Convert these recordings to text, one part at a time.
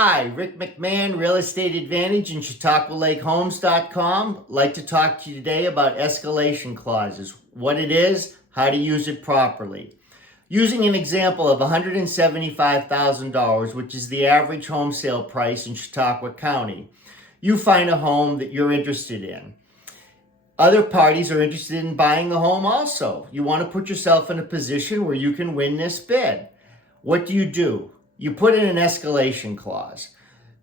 Hi, Rick McMahon, Real Estate Advantage and ChautauquaLakeHomes.com. Like to talk to you today about escalation clauses, what it is, how to use it properly. Using an example of $175,000, which is the average home sale price in Chautauqua County, you find a home that you're interested in. Other parties are interested in buying the home also. You want to put yourself in a position where you can win this bid. What do? You put in an escalation clause.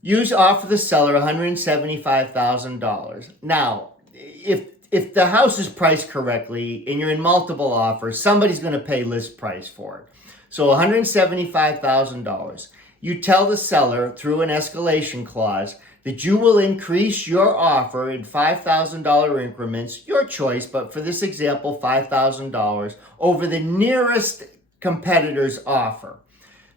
You offer the seller $175,000. Now, if the house is priced correctly and you're in multiple offers, somebody's going to pay list price for it. So $175,000. You tell the seller through an escalation clause that you will increase your offer in $5,000 increments, your choice, but for this example, $5,000 over the nearest competitor's offer.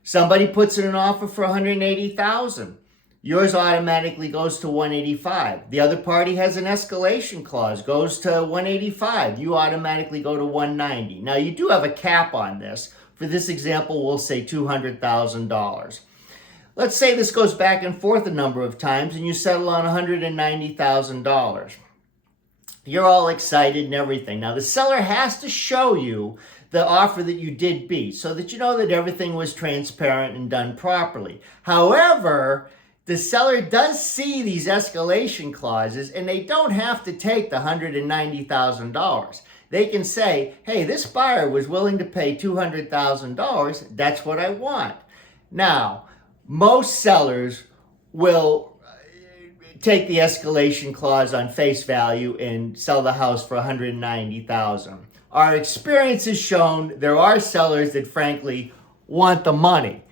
Somebody puts in an offer for $180,000. Yours automatically goes to $185,000. The other party has an escalation clause, goes to $185,000. You automatically go to $190,000. Now you do have a cap on this. For this example, we'll say $200,000. Let's say this goes back and forth a number of times and you settle on $190,000. You're all excited and everything. Now the seller has to show you the offer that you did beat so that you know that everything was transparent and done properly. However, the seller does see these escalation clauses and they don't have to take the $190,000. They can say, hey, this buyer was willing to pay $200,000. That's what I want. Now, most sellers will take the escalation clause on face value and sell the house for $190,000. Our experience has shown there are sellers that frankly want the money.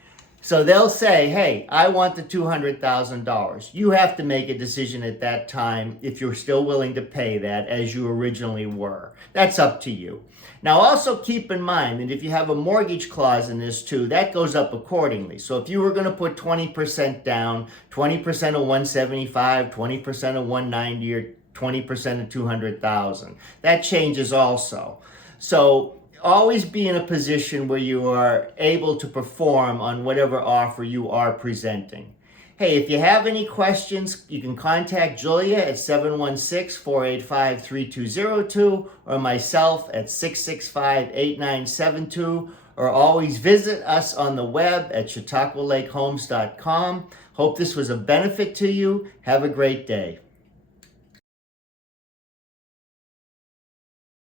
So they'll say, hey, I want the $200,000. You have to make a decision at that time if you're still willing to pay that as you originally were. That's up to you. Now also keep in mind that if you have a mortgage clause in this too, that goes up accordingly. So if you were going to put 20% down, 20% of $175,000, 20% of $190,000, or 20% of $200,000, that changes also. So always be in a position where you are able to perform on whatever offer you are presenting. Hey, if you have any questions, you can contact Julia at 716-485-3202 or myself at 665-8972, or always visit us on the web at ChautauquaLakeHomes.com. Hope this was a benefit to you. Have a great day.